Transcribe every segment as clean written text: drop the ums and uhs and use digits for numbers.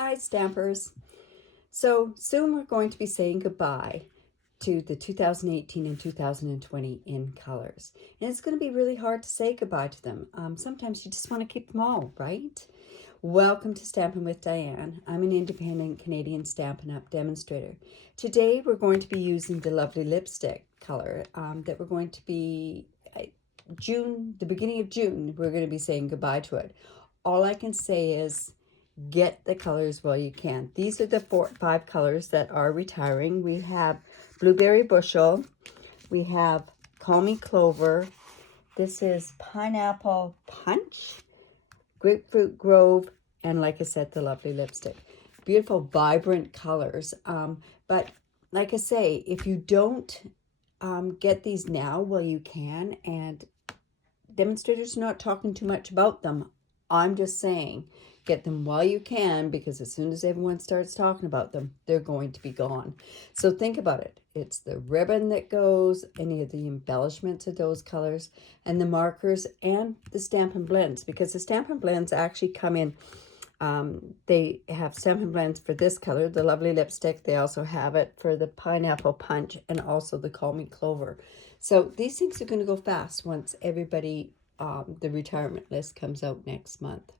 Hi Stampers! So soon we're going to be saying goodbye to the 2018 and 2020 in colors. And it's going to be really hard to say goodbye to them. Sometimes you just want to keep them all, right? Welcome to Stampin' with Diane. I'm an independent Canadian Stampin' Up demonstrator. Today we're going to be using the lovely lipstick color that we're going to be, the beginning of June, we're going to be saying goodbye to it. All I can say is get the colors while you can. These are the 5 colors that are retiring. We have Blueberry Bushel, we have Call Me Clover, this is Pineapple Punch, Grapefruit Grove, and like I said, the lovely lipstick. Beautiful, vibrant colors. But like I say, if you don't get these now while you can, and demonstrators are not talking too much about them, I'm just saying, get them while you can, because as soon as everyone starts talking about them, they're going to be gone. So think about it. It's the ribbon that goes, any of the embellishments of those colors, and the markers, and the Stampin' Blends, because the Stampin' Blends actually come in. They have Stampin' Blends for this color, the lovely lipstick. They also have it for the Pineapple Punch and also the Call Me Clover. So these things are going to go fast once everybody, the retirement list comes out next month.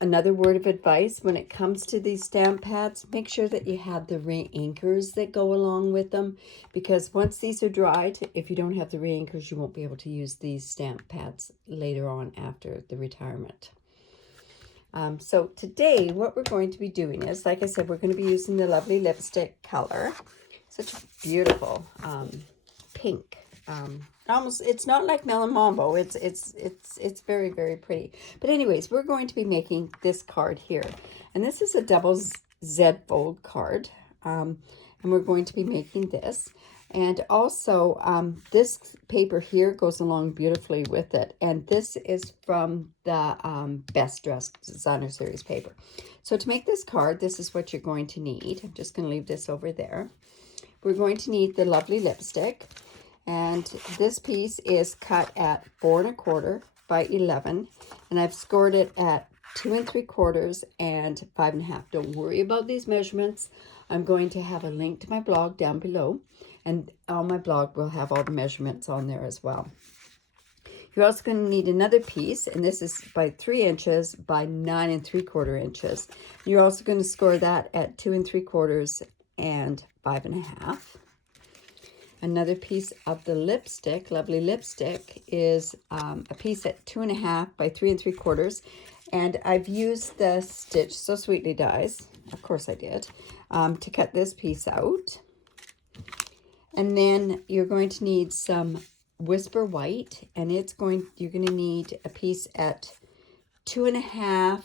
Another word of advice when it comes to these stamp pads, make sure that you have the re-inkers that go along with them, because once these are dried, if you don't have the re-inkers, you won't be able to use these stamp pads later on after the retirement. So today what we're going to be doing is, like I said, we're going to be using the lovely lipstick color. Such a beautiful pink. Almost, it's not like Melon Mambo. It's very, very pretty. But anyways, we're going to be making this card here. And this is a double Z fold card. And we're going to be making this. And also, this paper here goes along beautifully with it. And this is from the Best Dressed Designer Series paper. So to make this card, this is what you're going to need. I'm just going to leave this over there. We're going to need the lovely lipstick. And this piece is cut at 4 1/4 by 11. And I've scored it at 2 3/4 and 5 1/2. Don't worry about these measurements. I'm going to have a link to my blog down below. And on my blog, we'll have all the measurements on there as well. You're also going to need another piece, and this is by 3 inches by 9 3/4 inches. You're also going to score that at 2 3/4 and 5 1/2. Another piece of the lipstick, lovely lipstick, is a piece at 2 1/2 by 3 3/4. And I've used the Stitch So Sweetly dies, of course I did, to cut this piece out. And then you're going to need some Whisper White, and you're going to need a piece at 2 1/2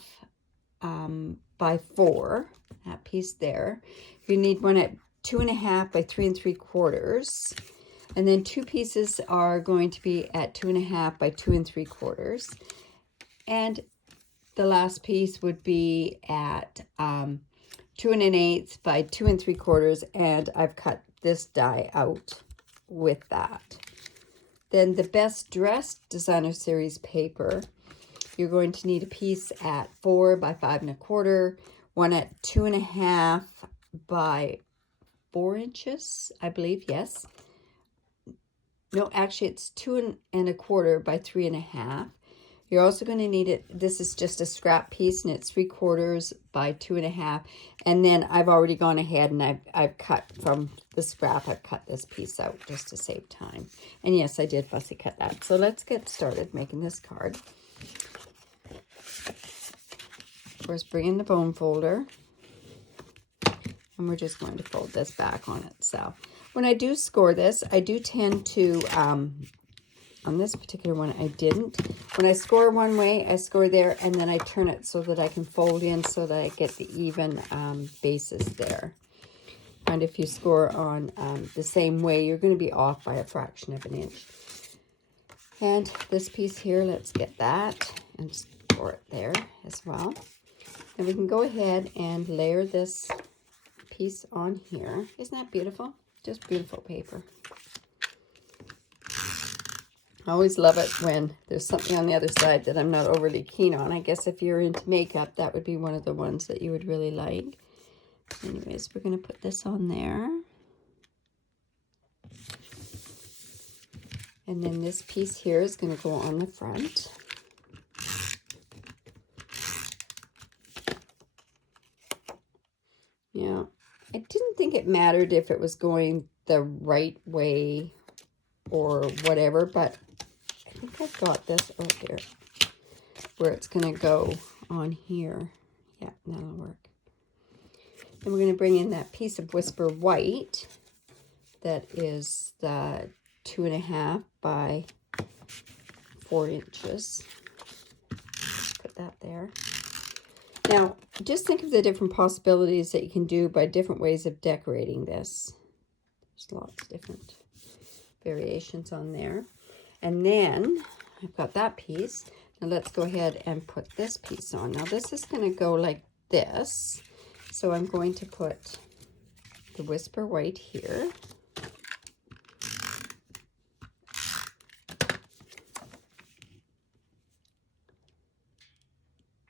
by 4, that piece there. You need one at 2 1/2 by 3 3/4. And then 2 pieces are going to be at 2 1/2 by 2 3/4. And the last piece would be at 2 1/8 by 2 3/4. And I've cut this die out with that. Then the Best Dressed Designer Series paper, you're going to need a piece at 4 by 5 1/4, one at 2 1/2 by 4 inches, I believe, yes. No, actually it's 2 1/4 by 3 1/2. You're also going to need it. This is just a scrap piece, and it's 3/4 by 2 1/2. And then I've already gone ahead and I've cut from the scrap. I've cut this piece out just to save time. And yes, I did fussy cut that. So let's get started making this card. First, bring in the bone folder. And we're just going to fold this back on itself. When I do score this, I do tend to, on this particular one, I didn't. When I score one way, I score there, and then I turn it so that I can fold in so that I get the even bases there. And if you score on the same way, you're going to be off by a fraction of an inch. And this piece here, let's get that and score it there as well. And we can go ahead and layer this piece on here. Isn't that beautiful? Just beautiful paper. I always love it when there's something on the other side that I'm not overly keen on. I guess if you're into makeup, that would be one of the ones that you would really like. Anyways, we're going to put this on there. And then this piece here is going to go on the front. Yeah, I didn't think it mattered if it was going the right way or whatever, but I think I've got this out here where it's going to go on here. Yeah, that'll work. And we're going to bring in that piece of Whisper White that is the 2.5 by 4 inches. Put that there. Now, just think of the different possibilities that you can do by different ways of decorating this. There's lots of different variations on there. And then I've got that piece. Now let's go ahead and put this piece on. Now this is going to go like this. So I'm going to put the Whisper White here.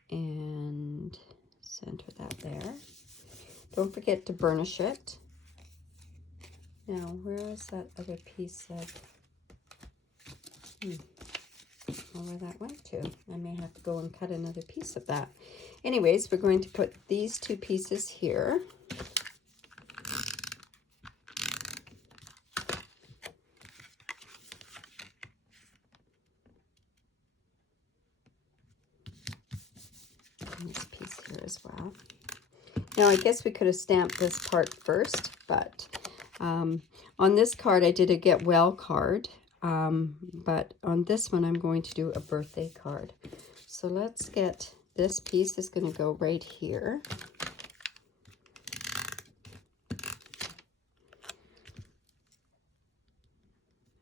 And center that there. Don't forget to burnish it. Now, where is that other piece of... where that went to. I may have to go and cut another piece of that. Anyways, we're going to put these two pieces here. And this piece here as well. Now, I guess we could have stamped this part first, but on this card, I did a Get Well card. But on this one, I'm going to do a birthday card. So let's get this piece is going to go right here.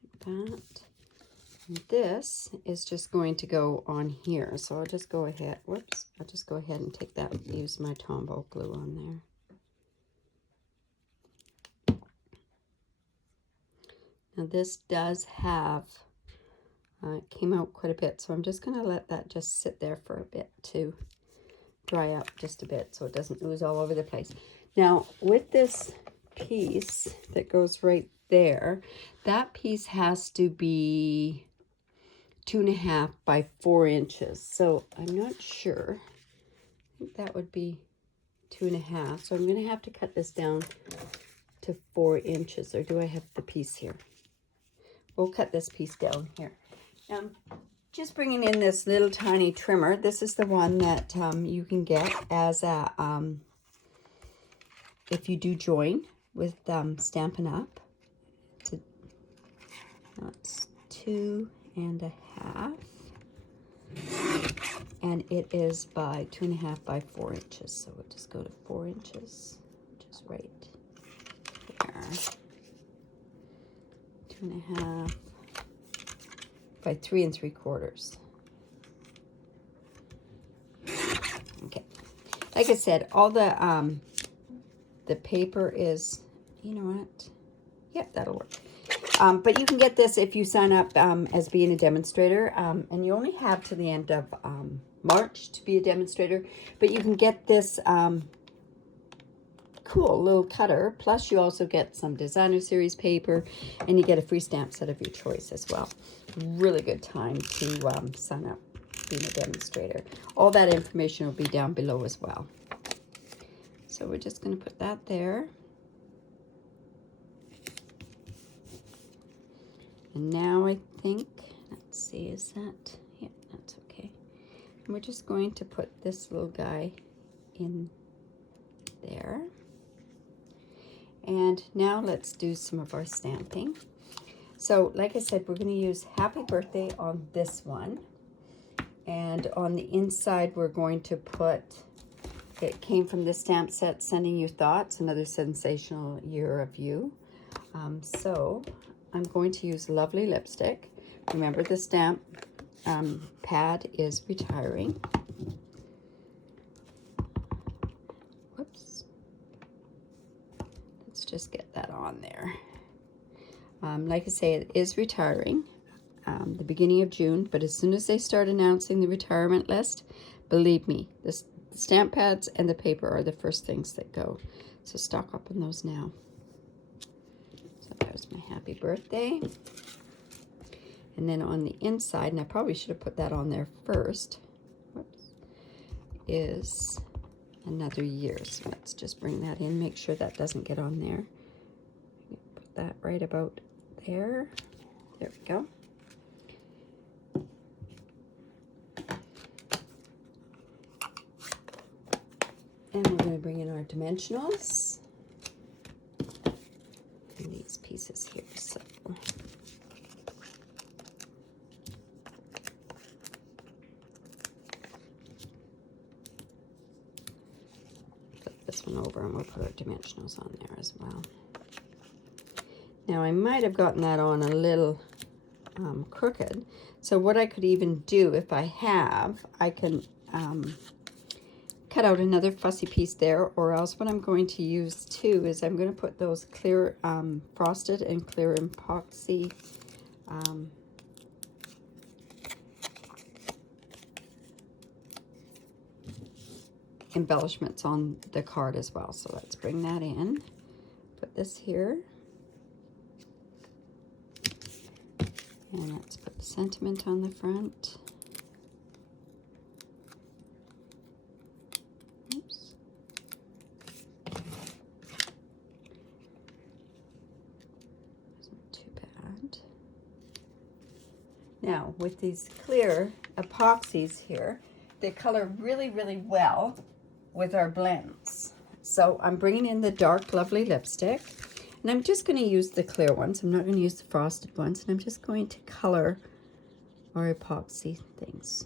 Like that. And this is just going to go on here. So I'll just go ahead, whoops, I'll just go ahead and take that, use my Tombow glue on there. Now this does have, it came out quite a bit, so I'm just going to let that just sit there for a bit to dry up just a bit so it doesn't ooze all over the place. Now with this piece that goes right there, that piece has to be 2.5 by 4 inches. So I'm not sure. I think that would be 2.5. So I'm going to have to cut this down to 4 inches. Or do I have the piece here? We'll cut this piece down here. Just bringing in this little tiny trimmer. This is the one that you can get as a, if you do join with Stampin' Up. That's 2.5. And it is by 2.5 by 4 inches. So we'll just go to 4 inches, just right there. 2.5 by 3 3/4. Okay. Like I said, all the paper is, you know what? Yep, that'll work. But you can get this if you sign up as being a demonstrator, and you only have to the end of March to be a demonstrator, but you can get this cool little cutter, plus you also get some designer series paper, and you get a free stamp set of your choice as well. Really good time to sign up being a demonstrator. All that information will be down below as well. So we're just going to put that there. And now I think, let's see, is that, yeah, that's okay. And we're just going to put this little guy in there. And now let's do some of our stamping. So like I said, we're going to use Happy Birthday on this one. And on the inside, we're going to put, it came from the stamp set, Sending You Thoughts, Another Sensational Year of You. So I'm going to use Lovely Lipstick. Remember, the stamp pad is Retiring. Whoops. Let's just get that on there. Like I say, it is Retiring. the beginning of June, but as soon as they start announcing the retirement list, believe me, the stamp pads and the paper are the first things that go. So stock up on those now. So there's my happy birthday. And then on the inside, and I probably should have put that on there first, whoops, is another year. So let's just bring that in, make sure that doesn't get on there. Put that right about there. There we go. And we're going to bring in our dimensionals and these pieces here. So this one over and we'll put our dimensionals on there as well. Now I might have gotten that on a little crooked, so what I could even do if I have, I can cut out another fussy piece there, or else what I'm going to use too is I'm going to put those clear frosted and clear epoxy embellishments on the card as well. So let's bring that in, put this here, and let's put the sentiment on the front. Oops. Isn't too bad. Now with these clear epoxies here, they color really, really well with our blends. So I'm bringing in the dark lovely lipstick, and I'm just going to use the clear ones. I'm not going to use the frosted ones, and I'm just going to color our epoxy things.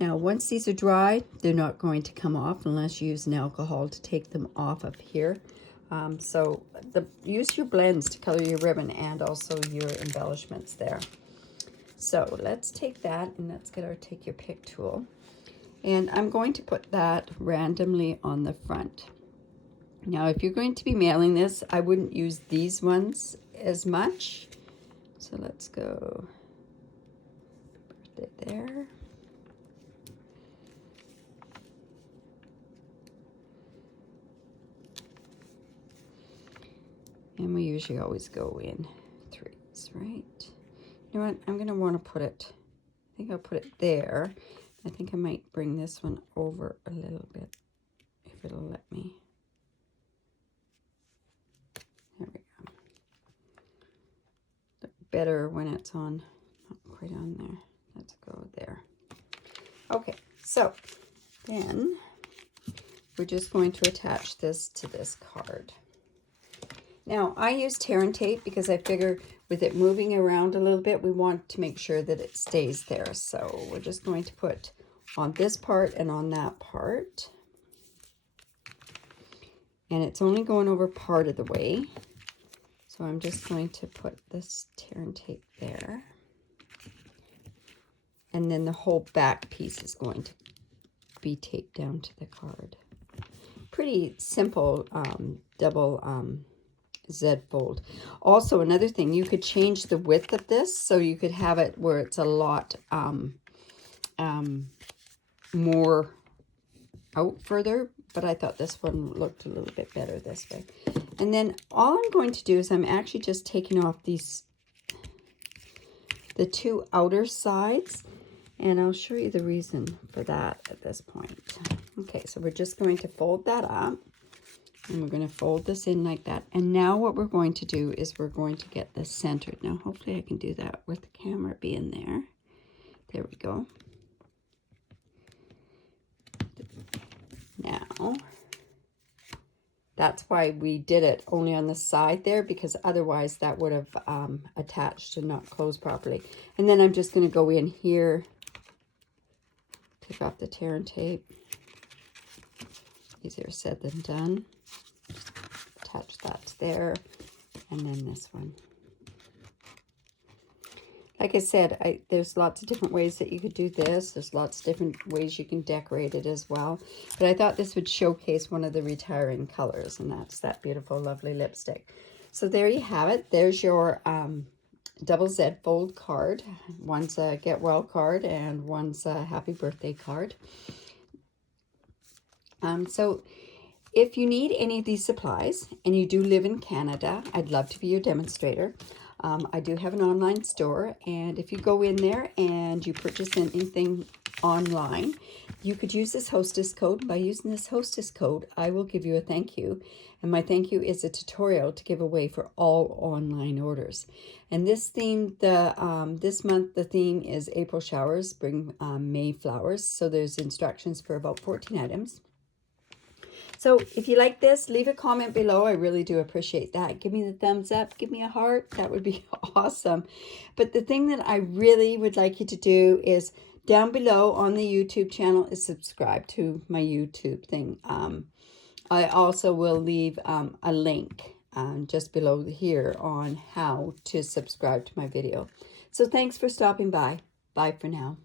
Now once these are dry, they're not going to come off unless you use an alcohol to take them off of here. So use your blends to color your ribbon and also your embellishments there. So let's take that and let's get our take your pick tool. And I'm going to put that randomly on the front. Now, if you're going to be mailing this, I wouldn't use these ones as much. So let's go birthday there. And we usually always go in threes, right? You know what? I'm going to want to put it, I think I'll put it there. I think I might bring this one over a little bit, if it'll let me. There we go. Look better when it's on, not quite on there. Let's go there. Okay, so then we're just going to attach this to this card. Now, I use tear and tape because I figure with it moving around a little bit, we want to make sure that it stays there. So we're just going to put on this part and on that part. And it's only going over part of the way. So I'm just going to put this tear and tape there. And then the whole back piece is going to be taped down to the card. Pretty simple double Z fold. Also, another thing, you could change the width of this, so you could have it where it's a lot more out further, but I thought this one looked a little bit better this way. And then all I'm going to do is I'm actually just taking off the two outer sides, and I'll show you the reason for that at this point. Okay, so we're just going to fold that up. And we're going to fold this in like that. And now what we're going to do is we're going to get this centered. Now, hopefully I can do that with the camera being there. There we go. Now, that's why we did it only on the side there, because otherwise that would have attached and not closed properly. And then I'm just going to go in here, take off the tear and tape. Easier said than done. Attach that there, and then this one. Like I said, there's lots of different ways that you could do this. There's lots of different ways you can decorate it as well. But I thought this would showcase one of the retiring colors, and that's that beautiful, lovely lipstick. So there you have it. There's your double Z fold card. One's a get well card and one's a happy birthday card. So if you need any of these supplies and you do live in Canada, I'd love to be your demonstrator. I do have an online store, and if you go in there and you purchase anything online, you could use this hostess code. By using this hostess code, I will give you a thank you, and my thank you is a tutorial to give away for all online orders. And this theme, this month, the theme is April showers, bring May flowers. So there's instructions for about 14 items. So if you like this, leave a comment below. I really do appreciate that. Give me the thumbs up. Give me a heart. That would be awesome. But the thing that I really would like you to do is down below on the YouTube channel is subscribe to my YouTube thing. I also will leave a link just below here on how to subscribe to my video. So thanks for stopping by. Bye for now.